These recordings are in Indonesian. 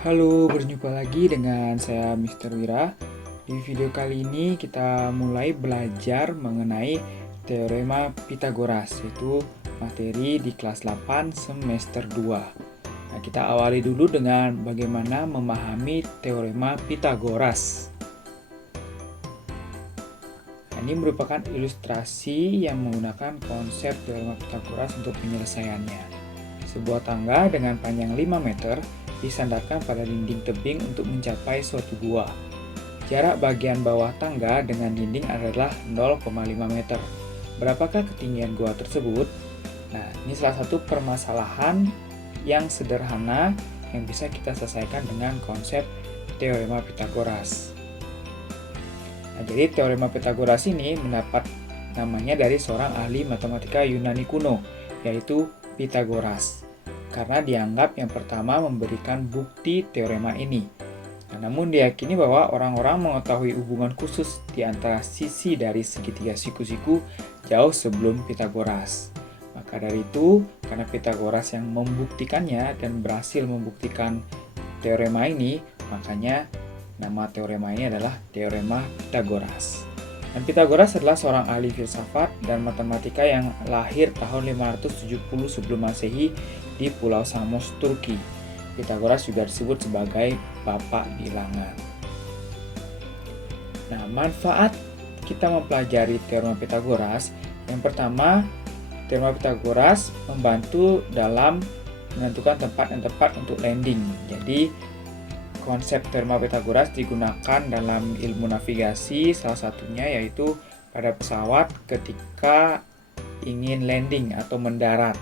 Halo, berjumpa lagi dengan saya Mr. Wira. Di video kali ini kita mulai belajar mengenai Teorema Pitagoras, yaitu materi di kelas 8 semester 2. Nah, kita awali dulu dengan bagaimana memahami Teorema Pitagoras. Nah, ini merupakan ilustrasi yang menggunakan konsep Teorema Pitagoras untuk penyelesaiannya. Sebuah tangga dengan panjang 5 meter disandarkan pada dinding tebing untuk mencapai suatu gua. Jarak bagian bawah tangga dengan dinding adalah 0,5 meter. Berapakah ketinggian gua tersebut? Nah, ini salah satu permasalahan yang sederhana yang bisa kita selesaikan dengan konsep Teorema Pitagoras. Nah, jadi Teorema Pitagoras ini mendapat namanya dari seorang ahli matematika Yunani kuno, yaitu Pitagoras, karena dianggap yang pertama memberikan bukti teorema ini. Nah, namun diyakini bahwa orang-orang mengetahui hubungan khusus di antara sisi dari segitiga siku-siku jauh sebelum Pitagoras. Maka dari itu, karena Pitagoras yang membuktikannya dan berhasil membuktikan teorema ini, makanya nama teorema ini adalah Teorema Pitagoras. Dan Pitagoras adalah seorang ahli filsafat dan matematika yang lahir tahun 570 sebelum Masehi di Pulau Samos, Turki. Pitagoras juga disebut sebagai bapak bilangan. Nah, manfaat kita mempelajari teorema Pitagoras, yang pertama, teorema Pitagoras membantu dalam menentukan tempat yang tepat untuk landing. Jadi, konsep teorema Pitagoras digunakan dalam ilmu navigasi, salah satunya yaitu pada pesawat ketika ingin landing atau mendarat.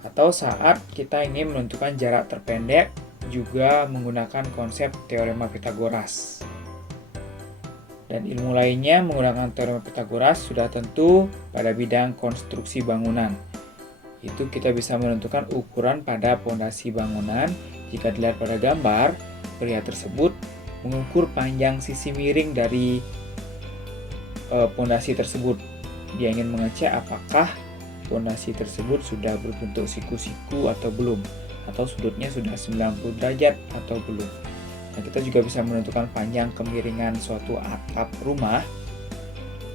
Atau saat kita ingin menentukan jarak terpendek, juga menggunakan konsep teorema Pitagoras. Dan ilmu lainnya menggunakan teorema Pitagoras sudah tentu pada bidang konstruksi bangunan. Itu kita bisa menentukan ukuran pada pondasi bangunan. Jika dilihat pada gambar, pria tersebut mengukur panjang sisi miring dari pondasi tersebut. Dia ingin mengecek apakah pondasi tersebut sudah berbentuk siku-siku atau belum, atau sudutnya sudah 90 derajat atau belum. Nah, kita juga bisa menentukan panjang kemiringan suatu atap rumah,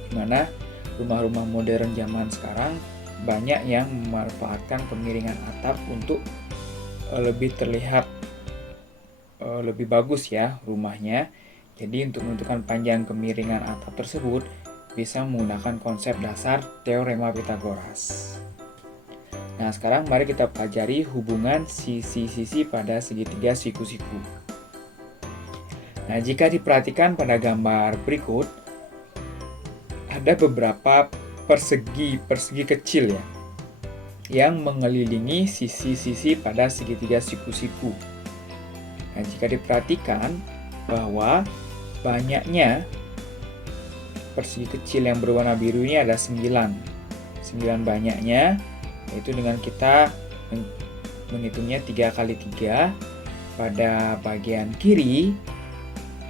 di mana rumah-rumah modern zaman sekarang banyak yang memanfaatkan kemiringan atap untuk lebih terlihat lebih bagus ya rumahnya. Jadi untuk menentukan panjang kemiringan atap tersebut bisa menggunakan konsep dasar teorema Pitagoras. Nah, sekarang mari kita pelajari hubungan sisi-sisi pada segitiga siku-siku. Nah, jika diperhatikan pada gambar berikut, ada beberapa persegi kecil ya yang mengelilingi sisi-sisi pada segitiga siku-siku. Nah, jika diperhatikan bahwa banyaknya persegi kecil yang berwarna biru ini ada 9 banyaknya, yaitu dengan kita menghitungnya 3 kali 3. Pada bagian kiri,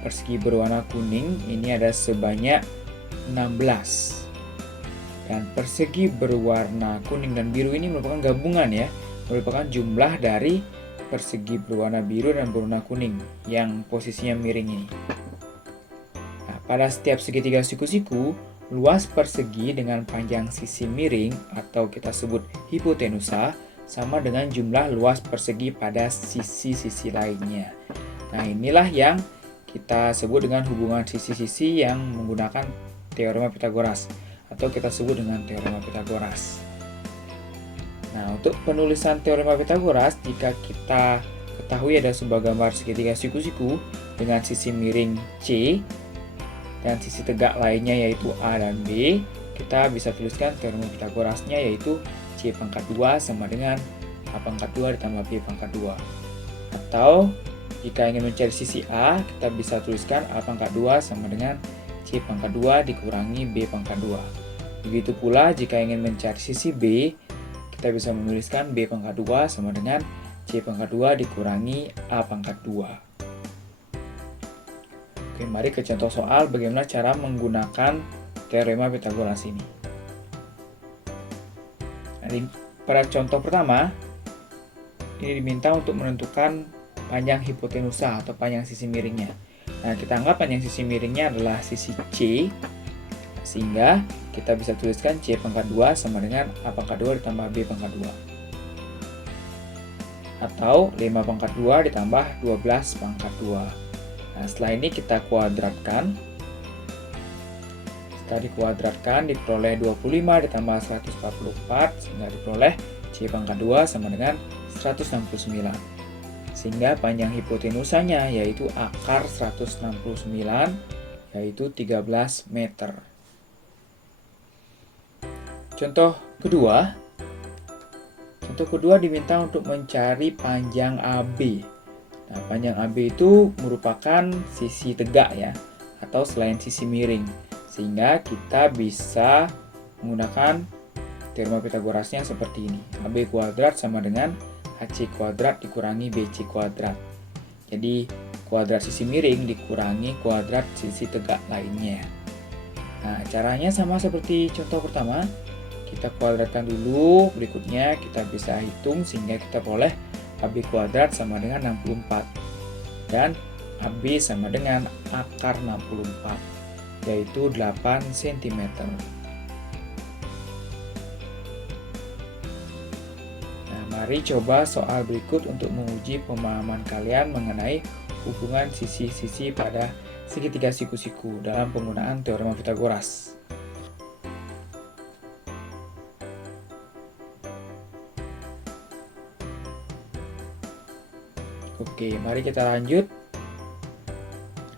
persegi berwarna kuning ini ada sebanyak 16. Dan persegi berwarna kuning dan biru ini merupakan gabungan ya, merupakan jumlah dari persegi berwarna biru dan berwarna kuning yang posisinya miring ini. Nah, pada setiap segitiga siku-siku, luas persegi dengan panjang sisi miring atau kita sebut hipotenusa sama dengan jumlah luas persegi pada sisi-sisi lainnya. Nah, inilah yang kita sebut dengan hubungan sisi-sisi yang menggunakan teorema Pitagoras, atau kita sebut dengan teorema Pitagoras. Nah, untuk penulisan teorema Pitagoras, jika kita ketahui ada sebuah gambar segitiga siku-siku dengan sisi miring C dan sisi tegak lainnya yaitu A dan B, kita bisa tuliskan teorema Pitagorasnya yaitu C pangkat 2 sama dengan A pangkat 2 ditambah B pangkat 2. Atau jika ingin mencari sisi A, kita bisa tuliskan A pangkat 2 sama dengan C pangkat 2 dikurangi B pangkat 2. Begitu pula jika ingin mencari sisi B, kita bisa menuliskan B pangkat 2 sama dengan C pangkat 2 dikurangi A pangkat 2. Oke, mari ke contoh soal bagaimana cara menggunakan teorema Pitagoras ini. Nah, pada contoh pertama, ini diminta untuk menentukan panjang hipotenusa atau panjang sisi miringnya. Nah, kita anggap panjang sisi miringnya adalah sisi C, sehingga kita bisa tuliskan C pangkat 2 sama dengan A pangkat 2 ditambah B pangkat 2. Atau 5 pangkat 2 ditambah 12 pangkat 2. Nah, setelah ini kita kuadratkan. Setelah dikuadratkan, diperoleh 25 ditambah 144, sehingga diperoleh C pangkat 2 sama dengan 169. Sehingga panjang hipotenusanya yaitu akar 169, yaitu 13 meter. Contoh kedua diminta untuk mencari panjang AB. Nah, panjang AB itu merupakan sisi tegak ya, atau selain sisi miring. Sehingga kita bisa menggunakan teorema Pitagorasnya seperti ini. AB kuadrat sama dengan AC kuadrat dikurangi BC kuadrat. Jadi kuadrat sisi miring dikurangi kuadrat sisi tegak lainnya. Nah, caranya sama seperti contoh pertama. Kita kuadratkan dulu, berikutnya kita bisa hitung sehingga kita peroleh AB kuadrat sama dengan 64. Dan AB sama dengan akar 64, yaitu 8 cm. Nah, mari coba soal berikut untuk menguji pemahaman kalian mengenai hubungan sisi-sisi pada segitiga siku-siku dalam penggunaan teorema Pitagoras. Oke, mari kita lanjut.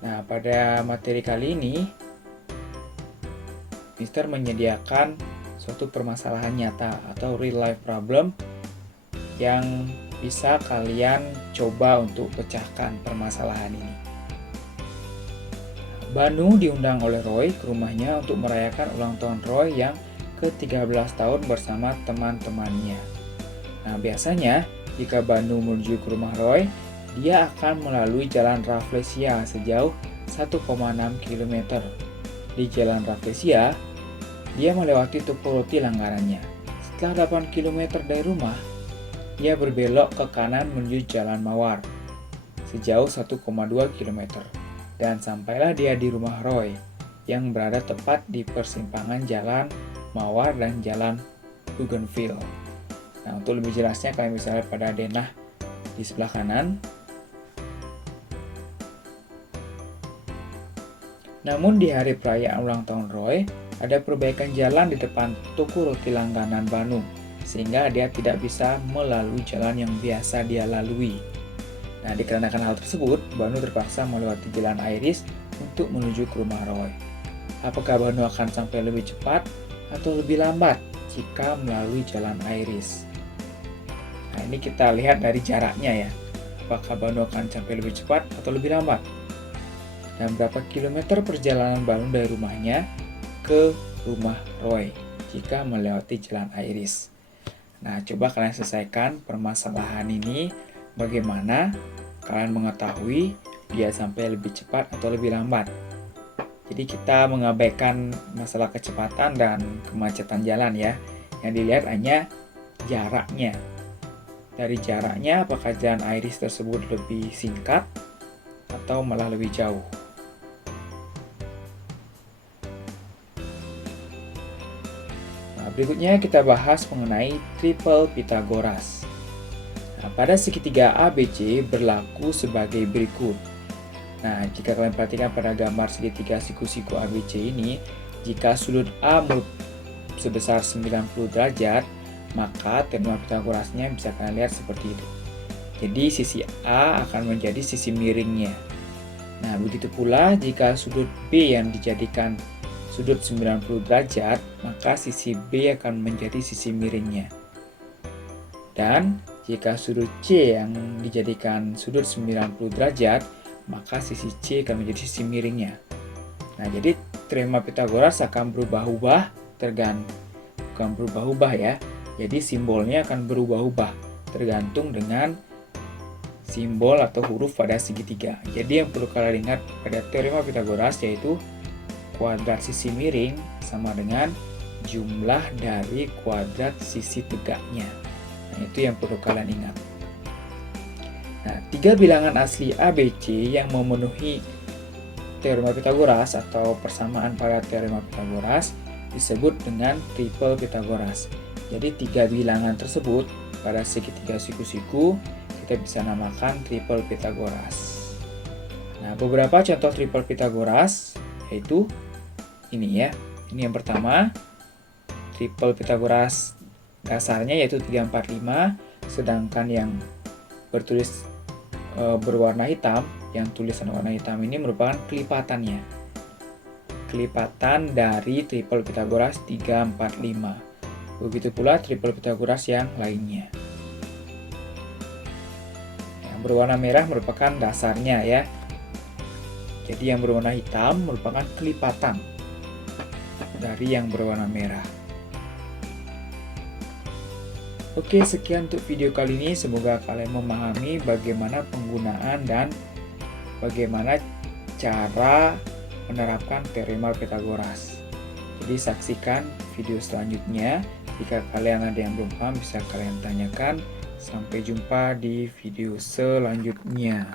Nah, pada materi kali ini, Mister menyediakan suatu permasalahan nyata atau real life problem yang bisa kalian coba untuk pecahkan permasalahan ini. Banu diundang oleh Roy ke rumahnya untuk merayakan ulang tahun Roy yang ke-13 tahun bersama teman-temannya. Nah, biasanya jika Banu menuju ke rumah Roy, dia akan melalui jalan Rafflesia sejauh 1,6 km. Di jalan Rafflesia, dia melewati toko roti langganannya. Setelah 8 km dari rumah, dia berbelok ke kanan menuju Jalan Mawar sejauh 1,2 km. Dan sampailah dia di rumah Roy yang berada tepat di persimpangan Jalan Mawar dan Jalan Bougainville. Nah, untuk lebih jelasnya kalian bisa lihat pada denah di sebelah kanan. Namun di hari perayaan ulang tahun Roy, ada perbaikan jalan di depan toko roti langganan Banu, sehingga dia tidak bisa melalui jalan yang biasa dia lalui. Nah, dikarenakan hal tersebut, Banu terpaksa melewati jalan Iris untuk menuju ke rumah Roy. Apakah Banu akan sampai lebih cepat atau lebih lambat jika melalui jalan Iris? Nah, ini kita lihat dari jaraknya ya. Apakah Banu akan sampai lebih cepat atau lebih lambat? Dan berapa kilometer perjalanan Banu dari rumahnya ke rumah Roy jika melewati jalan Iris? Nah, coba kalian selesaikan permasalahan ini. Bagaimana kalian mengetahui dia sampai lebih cepat atau lebih lambat? Jadi kita mengabaikan masalah kecepatan dan kemacetan jalan ya. Yang dilihat hanya jaraknya. Dari jaraknya, apakah jalan Iris tersebut lebih singkat atau malah lebih jauh? Berikutnya kita bahas mengenai triple Pitagoras. Nah, pada segitiga ABC berlaku sebagai berikut. Nah, jika kalian perhatikan pada gambar segitiga siku-siku ABC ini, jika sudut A sebesar 90 derajat, maka teorema Pitagorasnya bisa kalian lihat seperti itu. Jadi sisi A akan menjadi sisi miringnya. Nah, begitu pula jika sudut B yang dijadikan sudut 90 derajat, maka sisi B akan menjadi sisi miringnya. Dan jika sudut C yang dijadikan sudut 90 derajat, maka sisi C akan menjadi sisi miringnya. Nah, jadi teorema Pitagoras akan berubah-ubah bukan berubah-ubah ya. Jadi simbolnya akan berubah-ubah tergantung dengan simbol atau huruf pada segitiga. Jadi yang perlu kalian ingat pada teorema Pitagoras yaitu kuadrat sisi miring sama dengan jumlah dari kuadrat sisi tegaknya. Nah, itu yang perlu kalian ingat. Nah, 3 bilangan asli A, B, C yang memenuhi teorema Pythagoras atau persamaan pada teorema Pythagoras disebut dengan triple Pythagoras. Jadi 3 bilangan tersebut pada segitiga siku-siku kita bisa namakan triple Pythagoras. Nah, beberapa contoh triple Pythagoras yaitu ini ya. Ini yang pertama, triple Pythagoras dasarnya yaitu 3, 4, 5, sedangkan yang bertulis berwarna hitam, yang tulisan warna hitam ini merupakan kelipatannya. Kelipatan dari triple Pythagoras 3, 4, 5. Begitu pula triple Pythagoras yang lainnya. Yang berwarna merah merupakan dasarnya ya. Jadi yang berwarna hitam merupakan kelipatan dari yang berwarna merah. Oke, sekian untuk video kali ini. Semoga kalian memahami bagaimana penggunaan dan bagaimana cara menerapkan teorema Pythagoras. Jadi saksikan video selanjutnya. Jika kalian ada yang belum paham, bisa kalian tanyakan. Sampai jumpa di video selanjutnya.